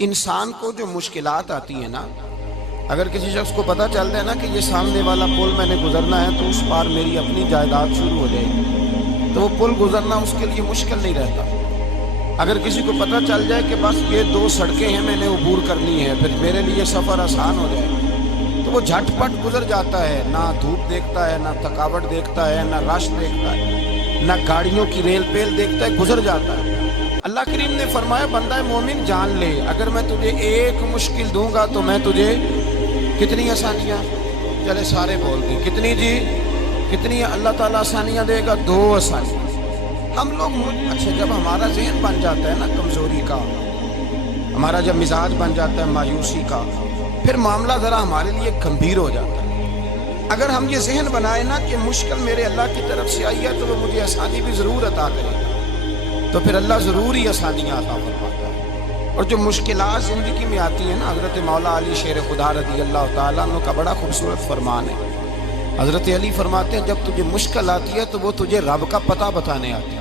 انسان کو جو مشکلات آتی ہیں نا، اگر کسی شخص کو پتہ چل جائے نا کہ یہ سامنے والا پل میں نے گزرنا ہے تو اس پار میری اپنی جائیداد شروع ہو جائے گی، تو وہ پل گزرنا اس کے لیے مشکل نہیں رہتا۔ اگر کسی کو پتہ چل جائے کہ بس یہ 2 سڑکیں ہیں میں نے عبور کرنی ہے، پھر میرے لیے سفر آسان ہو جائے تو وہ جھٹ پٹ گزر جاتا ہے، نہ دھوپ دیکھتا ہے، نہ تھکاوٹ دیکھتا ہے، نہ رش دیکھتا ہے، نہ گاڑیوں کی ریل پیل دیکھتا ہے، گزر جاتا ہے۔ اللہ کریم نے فرمایا بندہ مومن جان لے، اگر میں تجھے ایک مشکل دوں گا تو میں تجھے کتنی آسانیاں، چلے سارے بول دیں کتنی جی، کتنی اللہ تعالیٰ آسانیاں دے گا؟ 2 آسانیاں۔ ہم لوگ اچھا جب ہمارا ذہن بن جاتا ہے نا کمزوری کا، ہمارا جب مزاج بن جاتا ہے مایوسی کا، پھر معاملہ ذرا ہمارے لیے گمبھیر ہو جاتا ہے۔ اگر ہم یہ ذہن بنائے نا کہ مشکل میرے اللہ کی طرف سے آئی ہے تو وہ مجھے آسانی بھی ضرور عطا کرے گا، تو پھر اللہ ضرور ہی آسانیاں عطا فرماتا ہے۔ اور جو مشکلات زندگی میں آتی ہیں نا، حضرت مولا علی شیر خدا رضی اللہ تعالیٰ عنہ کا بڑا خوبصورت فرمان ہے۔ حضرت علی فرماتے ہیں جب تجھے مشکل آتی ہے تو وہ تجھے رب کا پتہ بتانے آتی ہے،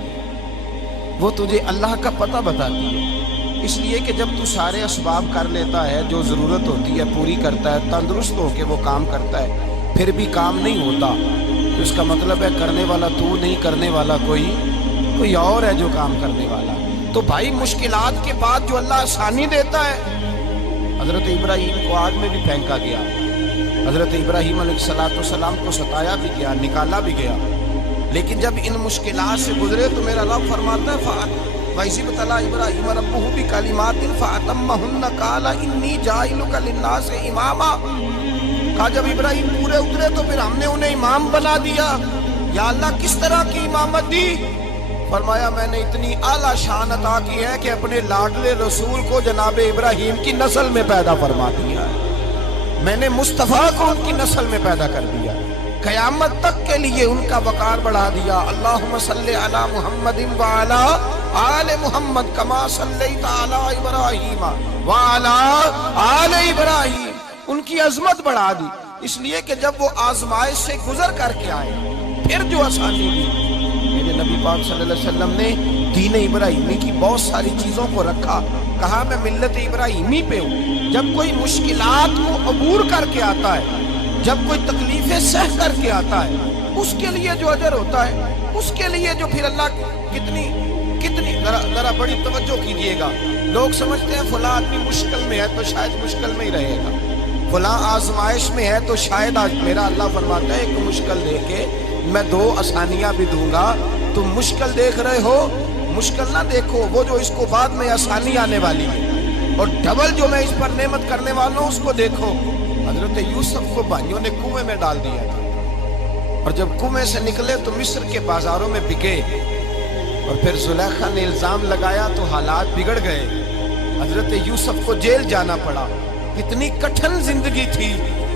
وہ تجھے اللہ کا پتہ بتاتی ہے، اس لیے کہ جب تو سارے اسباب کر لیتا ہے، جو ضرورت ہوتی ہے پوری کرتا ہے، تندرست ہو کے وہ کام کرتا ہے، پھر بھی کام نہیں ہوتا تو اس کا مطلب ہے کرنے والا تو نہیں، کرنے والا کوئی اور ہے جو کام کرنے والا۔ تو بھائی مشکلات کے بعد جو اللہ آسانی دیتا ہے، حضرت ابراہیم کو آگ میں بھی پھینکا گیا، حضرت ابراہیم علیہ السلام کو ستایا بھی گیا، نکالا بھی گیا، لیکن جب ان مشکلات سے گزرے تو میرا رب فرماتا ہے وَإِذِ ابْتَلَىٰ إِبْرَاهِيمَ رَبُّهُ بِكَلِمَاتٍ فَأَتَمَّهُنَّ قَالَ إِنِّي جَاعِلُكَ لِلنَّاسِ إِمَامًا۔ کہا جب ابراہیم پورے اترے تو پھر ہم نے انہیں امام بنا دیا۔ یا اللہ کس طرح کی امامت دی؟ فرمایا میں نے اتنی اعلیٰ شان عطا کی ہے کہ اپنے لاڈلے رسول کو جناب ابراہیم کی نسل میں پیدا فرما دیا ہے، میں نے مصطفیٰ کو ان کی نسل میں پیدا کر دیا، قیامت تک کے لیے ان کا وقار بڑھا دیا۔ اللہم صلی علی محمد وعلی آل محمد کما صلیت علی ابراہیم وعلی آل ابراہیم، ان کی عظمت بڑھا دی، اس لیے کہ جب وہ آزمائش سے گزر کر کے آئے پھر جو آسانی دی، میرے نبی پاک صلی اللہ علیہ وسلم نے دین ابراہیمی کی بہت ساری چیزوں کو رکھا، کہا میں ملت ابراہیمی پہ ہوں۔ جب کوئی مشکلات کو عبور کر کے آتا ہے، جب کوئی تکلیفیں سہ کر کے آتا ہے، اس کے لیے جو اجر ہوتا ہے، اس کے لیے جو پھر اللہ کتنی ذرا بڑی توجہ کیجئے گا۔ لوگ سمجھتے ہیں فلاں آدمی مشکل میں ہے تو شاید مشکل میں ہی رہے گا، فلاں آزمائش میں ہے تو شاید آج میرا اللہ فرماتا ہے ایک مشکل دے کے میں 2 آسانیاں بھی دوں گا۔ تم مشکل دیکھ رہے ہو، مشکل نہ دیکھو، وہ جو اس کو بعد میں آسانی آنے والی ہے، اور ڈبل جو میں اس پر نعمت کرنے والا ہوں اس کو دیکھو۔ حضرت یوسف کو بھائیوں نے کنویں میں ڈال دیا تھا، اور جب کنویں سے نکلے تو مصر کے بازاروں میں بکے، اور پھر زلیخا نے الزام لگایا تو حالات بگڑ گئے، حضرت یوسف کو جیل جانا پڑا۔ کتنی کٹھن زندگی تھی،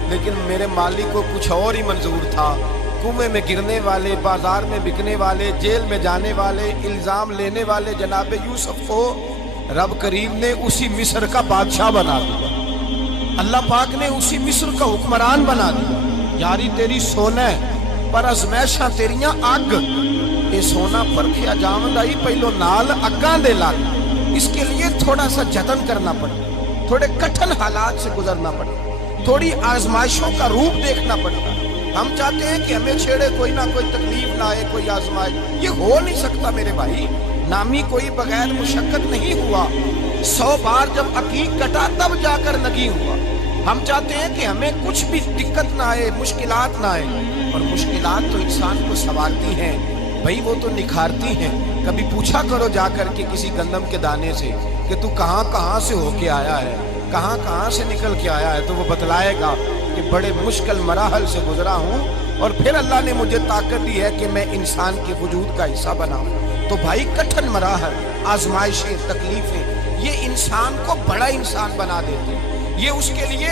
لیکن میرے مالک کو کچھ اور ہی منظور تھا۔ کنویں میں گرنے والے، بازار میں بکنے والے، جیل میں جانے والے، الزام لینے والے جناب یوسف کو رب کریم نے اسی مصر کا بادشاہ بنا دیا، اللہ پاک نے اسی مصر کا حکمران بنا دیا۔ یاری تیری سونا ہے پر ازمیشاں تیریاں اگ، یہ سونا پرکھیا جاوندائی پہلو نال اگاں دے لگ، اس کے لیے تھوڑا سا جتن کرنا پڑتا، تھوڑے کٹھن حالات سے گزرنا پڑتا، تھوڑی آزمائشوں کا روپ دیکھنا پڑتا۔ ہم چاہتے ہیں کہ ہمیں چھیڑے کوئی نہ کوئی تکلیف نہ آئے، کوئی آزمائش، یہ ہو نہیں سکتا میرے بھائی۔ نامی کوئی بغیر مشقت نہیں ہوا، 100 بار جب عقیق کٹا تب جا کر نگی ہوا۔ ہم چاہتے ہیں کہ ہمیں کچھ بھی دقت نہ آئے، مشکلات نہ آئے، اور مشکلات تو انسان کو سنوارتی ہیں بھائی، وہ تو نکھارتی ہیں۔ کبھی پوچھا کرو جا کر کے کسی گندم کے دانے سے کہ تو کہاں سے ہو کے آیا ہے، کہاں سے نکل کے آیا ہے، تو وہ بتلائے گا کہ بڑے مشکل مراحل سے گزرا ہوں، اور پھر اللہ نے مجھے طاقت دی ہے کہ میں انسان کے وجود کا حصہ بناؤں۔ تو بھائی کٹھن مراحل، آزمائشیں، تکلیفیں، یہ انسان کو بڑا انسان بنا دیتے ہیں، یہ اس کے لیے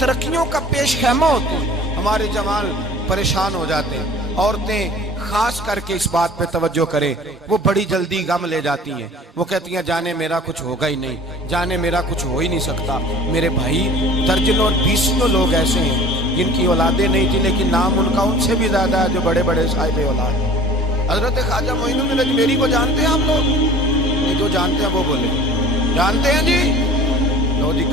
ترقیوں کا پیش خیمہ ہوتے ہیں۔ ہمارے جوان پریشان ہو جاتے ہیں، عورتیں خاص کر کے اس بات پہ توجہ کرے، وہ بڑی جلدی غم لے جاتی ہیں، وہ کہتی ہیں جانے میرا کچھ ہوگا ہی نہیں، جانے میرا کچھ ہو ہی نہیں سکتا۔ میرے بھائی درجنوں اور بیسوں لوگ ایسے ہیں جن کی اولادیں نہیں تھی، لیکن نام ان کا ان سے بھی زیادہ ہے جو بڑے بڑے صاحب اولاد ہیں۔ حضرت خواجہ معین الدین اجمیری کو جانتے ہیں ہم لوگ؟ جو جانتے ہیں وہ بولے، جانتے ہیں جی؟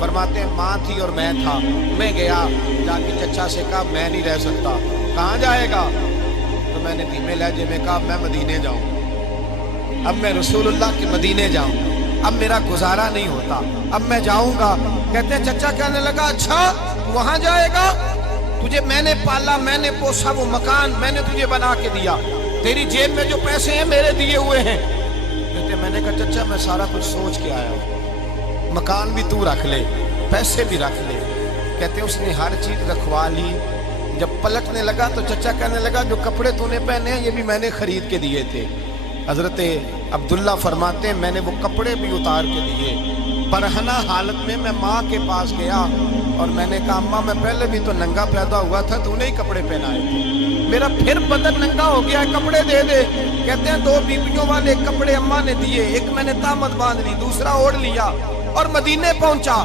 فرماتے ہیں ماں تھی اور میں تھا. میں گیا جا کے چچا سے کہا میں نہیں رہ سکتا. کہاں جائے گا؟ تو میں نے دھیمے لہجے میں کہا میں مدینے جاؤں. اب میں رسول اللہ کے مدینے جاؤں. اب میرا گزارا نہیں ہوتا. اب میں جاؤں گا. کہتے ہیں چچا کہنے لگا اچھا وہاں جائے گا؟ تجھے میں نے پالا، میں نے پوسا، وہ مکان میں نے تجھے بنا کے دیا. تیری جیب میں جو پیسے ہیں میرے دیے ہوئے ہیں. کہتے ہیں میں نے کہا چچا میں سارا کچھ سوچ کے آیا ہوں. مکان بھی تو رکھ لے، پیسے بھی رکھ لے. کہتے ہیں اس نے ہر چیز رکھوا لی. جب پلٹنے لگا تو چچا کہنے لگا جو کپڑے تو نے پہنے ہیں یہ بھی میں نے خرید کے دیے تھے. حضرت عبداللہ فرماتے ہیں میں نے وہ کپڑے بھی اتار کے دیے. برہنہ حالت میں ماں کے پاس گیا اور میں نے کہا اماں میں پہلے بھی تو ننگا پیدا ہوا تھا، تو نے ہی کپڑے پہنائے تھے، میرا پھر بدن ننگا ہو گیا ہے، کپڑے دے دے. کہتے ہیں 2 بیویوں والے کپڑے اماں نے دیے، ایک میں نے تامت باندھ لی، دوسرا اوڑھ لیا اور مدینے پہنچا.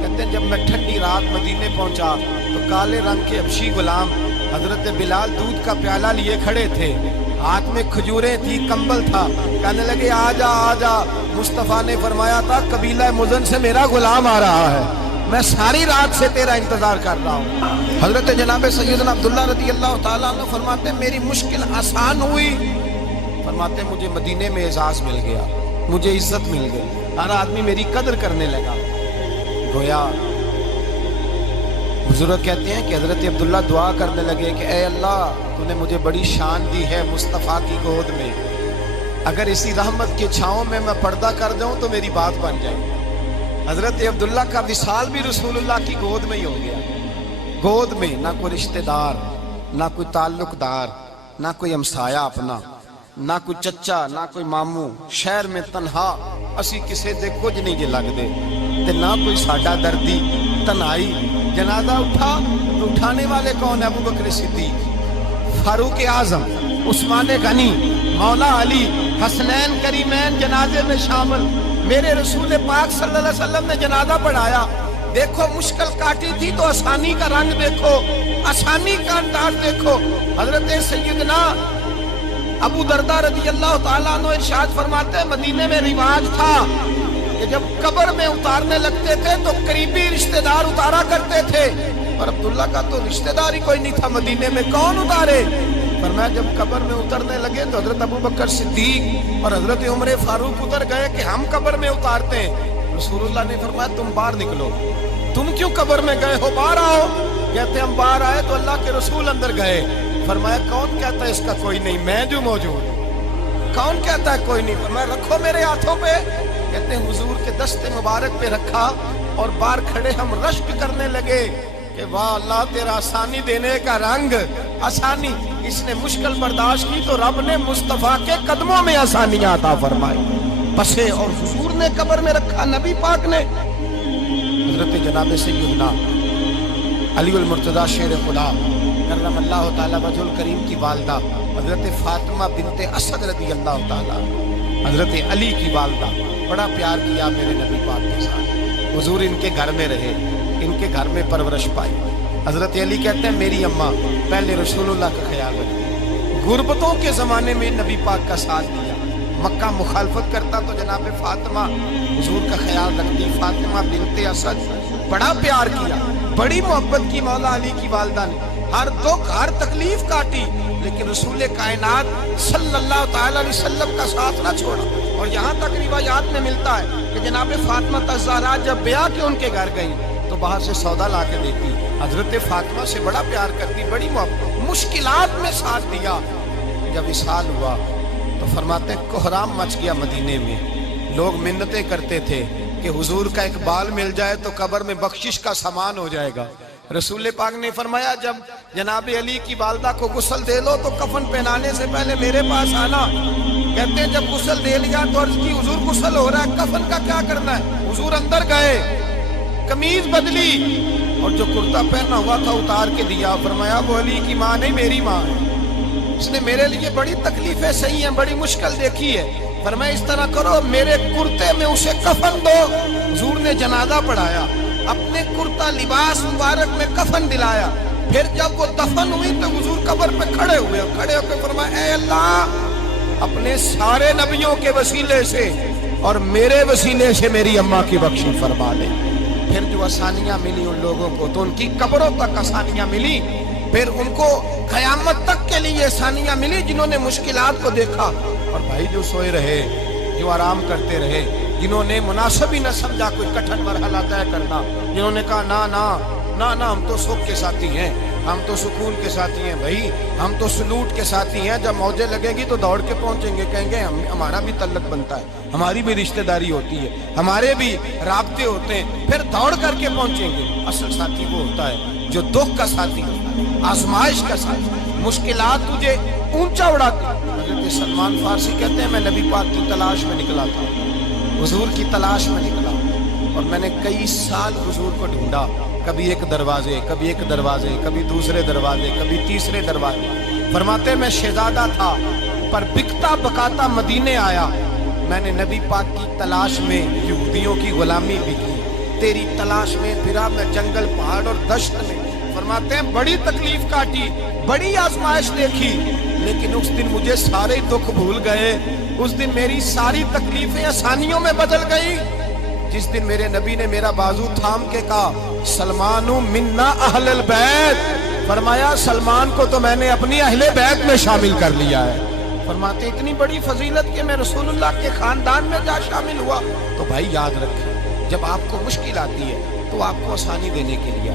کہتے ہیں جب میں ٹھنڈی رات مدینے پہنچا تو کالے رنگ کے حبشی غلام حضرت بلال دودھ کا پیالہ لیے کھڑے تھے، ہاتھ میں کھجوریں تھی، کمبل تھا. کہنے لگے آجا آجا. مصطفیٰ نے فرمایا تھا قبیلہ مزن سے میرا غلام آ رہا ہے، میں ساری رات سے تیرا انتظار کر رہا ہوں. حضرت جناب سیدنا عبداللہ رضی اللہ تعالیٰ عنہ فرماتے ہیں میری مشکل آسان ہوئی. فرماتے ہیں مجھے مدینے میں اعزاز مل گیا، مجھے عزت مل گئی، ہر آدمی میری قدر کرنے لگا. گویا بزرگ کہتے ہیں کہ حضرت عبداللہ دعا کرنے لگے کہ اے اللہ تو نے مجھے بڑی شان دی ہے مصطفیٰ کی گود میں، اگر اسی رحمت کے چھاؤں میں پردہ کر دوں تو میری بات بن جائے. حضرت عبداللہ کا وصال بھی رسول اللہ کی گود میں ہی ہو گیا. گود میں نہ کوئی رشتہ دار، نہ کوئی تعلق دار، نہ کوئی ہمسایا اپنا، نہ کوئی چچا، نہ کوئی ماموں. شہر میں تنہا اسی کسے دے کچھ نہیں جے لگ دے تے نہ کوئی ساڈا دردی. تنہائی. جنازہ اٹھا تو اٹھانے والے کون ہیں؟ ابو بکر صدیق، فاروق اعظم، عثمان غنی، مولا علی، حسنین کریمین جنازے میں شامل. میرے رسول پاک صلی اللہ علیہ وسلم نے جنازہ پڑھایا. دیکھو مشکل کاٹی تھی تو آسانی کا رنگ دیکھو، آسانی کا انداز دیکھو. حضرت سیدنا ابو دردہ رضی اللہ تعالیٰ عنہ ارشاد فرماتے ہیں مدینے میں رواج تھا کہ جب قبر میں اتارنے لگتے تھے تو قریبی رشتہ دار اتارا کرتے تھے، اور عبداللہ کا تو رشتہ دار ہی کوئی نہیں تھا مدینے میں، کون اتارے؟ فرمایا جب قبر میں اترنے لگے تو حضرت ابو بکر صدیق اور حضرت عمر فاروق اتر گئے کہ ہم قبر میں اتارتے ہیں. رسول اللہ نے فرمایا تم باہر نکلو. تم کیوں قبر میں گئے ہو؟ باہر آؤ. کہتے ہم باہر آئے تو اللہ کے رسول اندر گئے. فرمایا کون کہتا ہے اس کا کوئی نہیں، میں جو موجود. کون کہتا ہے کوئی نہیں؟ فرمایا رکھو میرے ہاتھوں پہ. کہتے ہیں حضور کے دست مبارک پہ رکھا اور باہر کھڑے ہم رشک کرنے لگے کہ واہ اللہ تیرا آسانی دینے کا رنگ. آسانی اس نے مشکل برداشت کی تو رب نے مصطفیٰ کے قدموں میں آسانیاں عطا فرمائی. پسے اور حضور نے قبر میں رکھا، نبی پاک نے. حضرت جناب سیدنا علی المرتضیٰ شیر خدا کرم اللہ تعالیٰ وجہ الکریم کی والدہ حضرت فاطمہ بنت اسد رضی اللہ تعالیٰ، حضرت علی کی والدہ، بڑا پیار کیا میرے نبی پاک کے ساتھ. حضور ان کے گھر میں رہے، ان کے گھر میں پرورش پائی. حضرت علی کہتے ہیں میری اماں پہلے رسول اللہ کا خیال رکھتی، غربتوں کے زمانے میں نبی پاک کا ساتھ دیا. مکہ مخالفت کرتا تو جناب فاطمہ حضور کا خیال رکھتی. فاطمہ بنت اسد بڑا پیار کیا، بڑی محبت کی مولا علی کی والدہ نے. ہر دکھ ہر تکلیف کاٹی لیکن رسول کائنات صلی اللہ تعالی علیہ وسلم کا ساتھ نہ چھوڑا. اور یہاں تک روایات میں ملتا ہے کہ جناب فاطمہ الزہرا جب بیعہ کے ان کے گھر گئی تو باہر سے سودا لا کے دیتی. حضرت فاطمہ سے بڑا پیار کرتی، بڑی محبت، مشکلات میں ساتھ دیا. جب وصال ہوا تو فرماتے ہیں کوہرام مچ گیا مدینے میں. لوگ منتیں کرتے تھے کہ حضور کا ایک بال مل جائے تو قبر میں بخشش کا سامان ہو جائے گا. رسول پاک نے فرمایا جب جناب علی کی والدہ کو غسل دے لو تو کفن پہنانے سے پہلے میرے پاس آنا. کہتے ہیں جب غسل دے لیا تو عرض کی حضور غسل ہو رہا ہے، کفن کا کیا کرنا ہے؟ حضور اندر گئے، قمیض بدلی اور جو کرتا پہنا ہوا تھا اتار کے دیا. فرمایا وہ علی کی ماں نہیں میری ماں ہے، اس نے میرے لیے بڑی تکلیفیں سہی ہیں، بڑی مشکل دیکھی ہے. فرمایا اس طرح کرو میرے کرتے میں اسے کفن دو. حضور نے جنازہ پڑھایا، اپنے کرتا لباس مبارک میں کفن دلایا. پھر جب وہ دفن ہوئی تو حضور قبر پہ کھڑے ہوئے، کھڑے ہو کے فرمایا اے اللہ اپنے سارے نبیوں کے وسیلے سے اور میرے وسیلے سے میری اماں کی بخشش فرما دے. پھر جو آسانیاں ملی ان لوگوں کو تو ان کی قبروں تک آسانیاں ملی، پھر ان کو قیامت تک کے لیے آسانیاں ملی جنہوں نے مشکلات کو دیکھا۔ اور بھائی جو سوئے رہے، جو آرام کرتے رہے، جنہوں نے مناسب ہی نہ سمجھا کوئی کٹھن مرحلہ طے کرنا، جنہوں نے کہا نا نا نا نا ہم تو سکھ کے ساتھی ہیں، ہم تو سکون کے ساتھی ہیں، بھائی ہم تو سلوٹ کے ساتھی ہیں، جب موجیں لگے گی تو دوڑ کے پہنچیں گے، کہیں گے ہمارا بھی تعلق بنتا ہے، ہماری بھی رشتہ داری ہوتی ہے، ہمارے بھی رابطے ہوتے ہیں، پھر دوڑ کر کے پہنچیں گے۔ اصل ساتھی وہ ہوتا ہے جو دکھ کا ساتھی، آزمائش کا ساتھی، مشکلات تجھے اونچا اڑاتی۔ حضرت سلمان فارسی کہتے ہیں میں نبی پاک کی تلاش میں نکلا تھا، حضور کی تلاش میں نکلا، اور میں نے کئی سال حضور کو ڈھونڈا، کبھی ایک دروازے، کبھی ایک دروازے، کبھی دوسرے دروازے، کبھی تیسرے دروازے۔ فرماتے میں شہزادہ تھا پر بکتا بکاتا مدینے آیا، میں نے نبی پاک کی تلاش میں یہودیوں کی غلامی بھی کی، تیری تلاش میں پھرا میں جنگل پہاڑ اور دشت میں۔ فرماتے ہیں بڑی تکلیف کاٹی، بڑی آزمائش دیکھی، لیکن اس دن مجھے سارے دکھ بھول گئے، اس دن میری ساری تکلیفیں آسانیوں میں بدل گئی، جس دن میرے نبی نے میرا بازو تھام کے کہا سلمان منا اہل البیت، فرمایا سلمان کو تو میں نے اپنی اہل بیت میں شامل کر لیا ہے۔ فرماتے اتنی بڑی فضیلت کہ میں رسول اللہ کے خاندان میں جا شامل ہوا۔ تو بھائی یاد رکھیں، جب آپ کو مشکل آتی ہے تو آپ کو آسانی دینے کے لیے